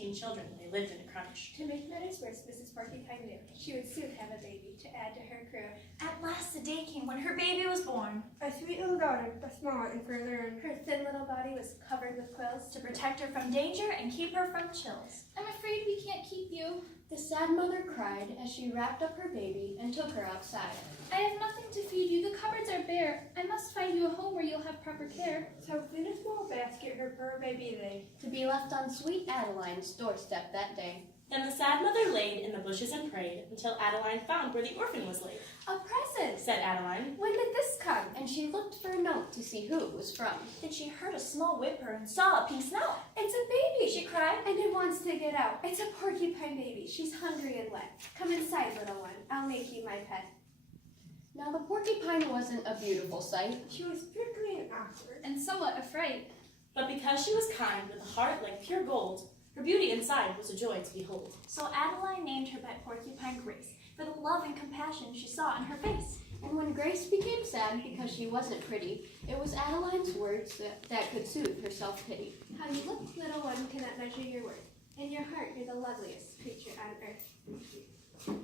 17 children. They lived in a crunch. To make matters worse, Mrs. Porcupine knew she would soon have a baby to add to her crew. At last the day came when her baby was born. A sweet little daughter, but small and forlorn. Her thin little body was covered with quills To protect her from danger and keep her from chills. I'm afraid we can't keep you. The sad mother cried as she wrapped up her baby and took her outside. I have nothing to feed you. The cupboards are bare. I must find you a home where you'll have proper care. So in a small basket her poor baby lay, To be left on sweet Adeline's doorstep that day. Then the sad mother laid in the bushes and prayed until Adeline found where the orphan was laid. A present! Said Adeline, When did this come? And she looked for a note to see who it was from. Then she heard a small whimper and saw a pink snout. It's a baby, She cried. and it wants to get out. It's a porcupine baby. She's hungry and wet. Come inside, little one. I'll make you my pet. Now the porcupine wasn't a beautiful sight. she was prickly and awkward. And somewhat afraid. but because she was kind with a heart like pure gold, her beauty inside was a joy to behold. So Adeline named her pet porcupine Grace for the love and compassion she saw in her face. And when Grace became sad because she wasn't pretty, it was Adeline's words that could soothe her self-pity. How you look, little one, cannot measure your worth. In your heart, you're the loveliest creature on earth.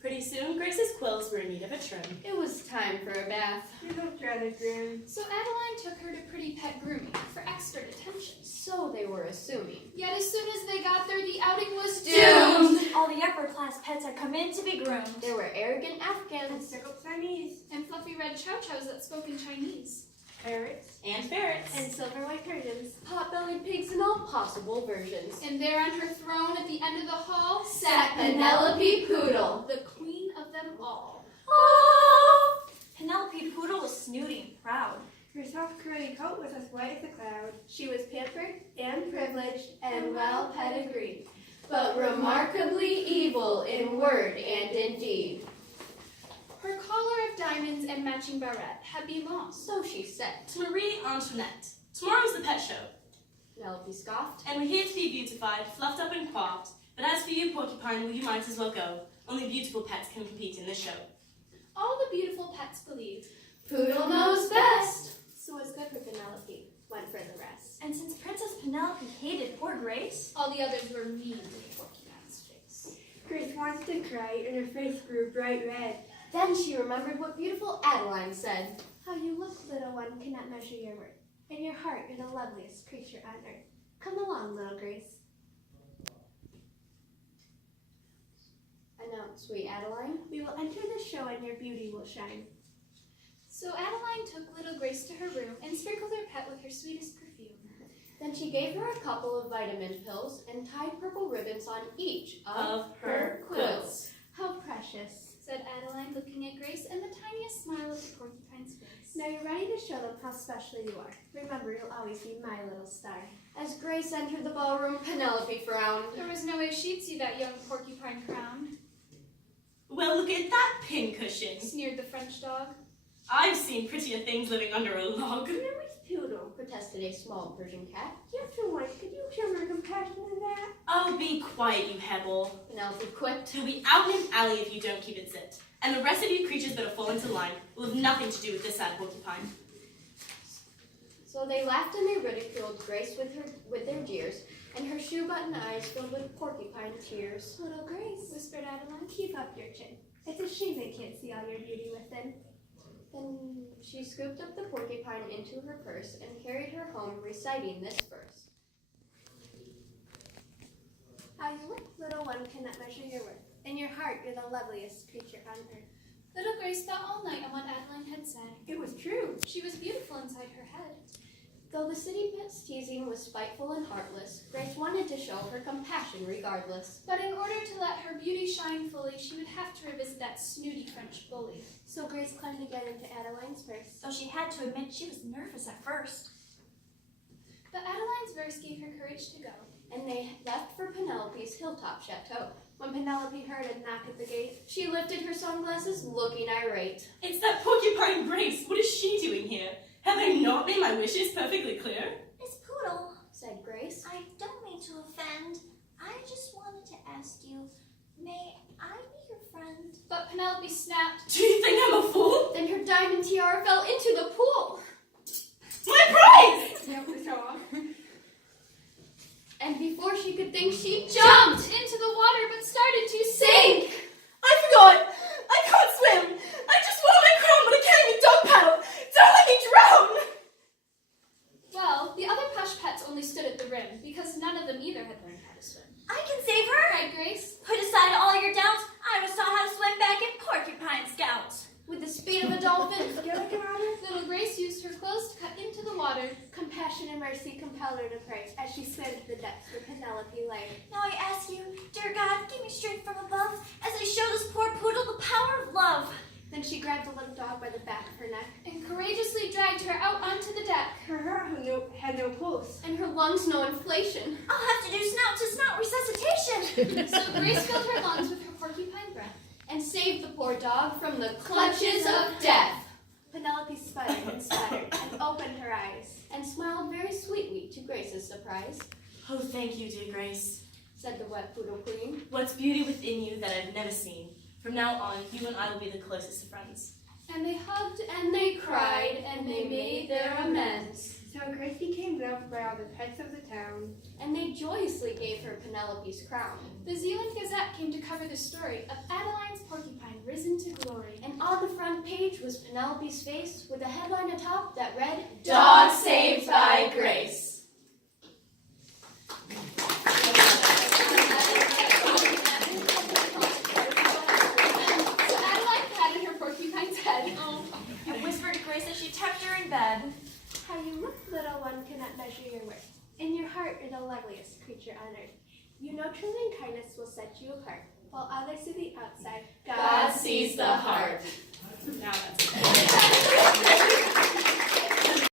Pretty soon, Grace's quills were in need of a trim. It was time for a bath. She looked rather grim. So Adeline took her to pretty pet grooming for expert attention. So they were assuming. Yet as soon as they got there, the outing was Doomed! All the upper-class pets had come in to be groomed. There were arrogant And Afghans. speckled Chinese. and fluffy red chow-chows that spoke in Chinese. Parrots. And ferrets. And silver white Persians. Pot-bellied pigs in all possible versions. And there on her throne at the end of the hall Sat Penelope Poodle. the queen of them all. Oh! Penelope Poodle was snooty and proud. Her soft curly coat was as white as a cloud. She was pampered and privileged and well pedigreed. But remarkably evil in word and in deed. Her collar of diamonds and matching barrette had belonged. So she said. To Marie Antoinette. Tomorrow's the pet show, Penelope scoffed. and we're here to be beautified, fluffed up and coiffed. But as for you, Porcupine, well, you might as well go. Only beautiful pets can compete in this show. All the beautiful pets believed. Poodle knows best. So what's good for Penelope went for the rest. And since Princess Penelope hated poor Grace, All the others were mean to Porcupine's face. Grace wanted to cry and her face grew bright red. Then she remembered what beautiful Adeline said. How you look, little one, cannot measure your worth. In your heart, you're the loveliest creature on earth. Come along, little Grace. Announced sweet Adeline. We will enter the show and your beauty will shine. So Adeline took little Grace to her room and sprinkled her pet with her sweetest perfume. Then she gave her a couple of vitamin pills and tied purple ribbons on each Of her quills. How precious. Said Adeline, looking at Grace and the tiniest smile of the porcupine's face. Now you're ready to show them how special you are. Remember, you'll always be my little star. As Grace entered the ballroom, Penelope frowned. There was no way she'd see that young porcupine crowned, Well, look at that pincushion. sneered the French dog. I've seen prettier things living under a log. Where's Poodle? Protested a small Persian cat. Just for once, could you show more compassion than that? Oh, be quiet, you hebble. Penelope quipped. He'll be out in an alley if you don't keep it zipped. And the rest of you creatures that have fallen into line will have nothing to do with this sad porcupine. So they laughed and they ridiculed Grace with their jeers, and her shoe-button eyes filled with porcupine tears. Little Grace, Whispered Adeline. keep up your chin. It's a shame they can't see all your beauty within. Then she scooped up the porcupine into her purse and carried her home, reciting this verse. How you look, little one, cannot measure your worth. In your heart, you're the loveliest creature on earth. Little Grace thought all night on what Adeline had said. It was true. She was beautiful inside her head. Though the city pet's teasing was spiteful and heartless, Grace wanted to show her compassion regardless. But in order to let her beauty shine fully, she would have to revisit that snooty French bully. So Grace climbed again into Adeline's purse. though she had to admit she was nervous at first. But Adeline's verse gave her courage to go. And they left for Penelope's hilltop chateau. When Penelope heard a knock at the gate, She lifted her sunglasses, looking irate. It's that porcupine Grace. What is she doing here? Have I not made my wishes perfectly clear? Miss Poodle, Said Grace. I don't mean to offend. I just wanted to ask you, may I be your friend? But Penelope snapped. Do you think I'm a fool? Then her diamond tiara fell into the pool. My prize! Yep, we saw. before she could think, she jumped into the water but started to sink. sink. I forgot! I can't swim! I just want my crown, but I can't even dog paddle! Don't let me drown! Well, the other Push Pets only stood at the rim because none of them either had learned how to swim. I can save her. Cried Grace. Put aside all your doubts. I was taught how to swim back in Porcupine Scouts. With the speed of a dolphin, Little Grace used her clothes to cut into the water. Compassion and mercy compelled her to pray as she swam to the depths where Penelope lay. Now I ask you, dear God, give me strength from above as I show this poor poodle the power of love. Then she grabbed the little dog by the back of her neck. And courageously dragged her out onto the deck. Her heart had no pulse. and her lungs no inflation. I'll have to do snout-to-snout resuscitation. So Grace filled her lungs with her porcupine breath. And saved the poor dog from the clutches of death. Penelope sputtered and sputtered and opened her eyes. And smiled very sweetly to Grace's surprise. Oh, thank you, dear Grace. Said the wet poodle queen. What's beauty within you that I've never seen? From now on, you and I will be the closest of friends. And they hugged And they cried, and they made their amends. So Grace became loved by all the pets of the town. And they joyously gave her Penelope's crown. The Zealand Gazette came to cover the story of Adeline's porcupine risen to glory. And on the front page was Penelope's face with a headline atop that read, Dog saved by Grace. So Adeline patted her porcupine's head. And whispered to Grace as she tucked her in bed. How you look, little one, cannot measure your worth. In your heart, you're the loveliest creature on earth. You know truth and kindness will set you apart. While others see the outside, God sees the heart. Now that's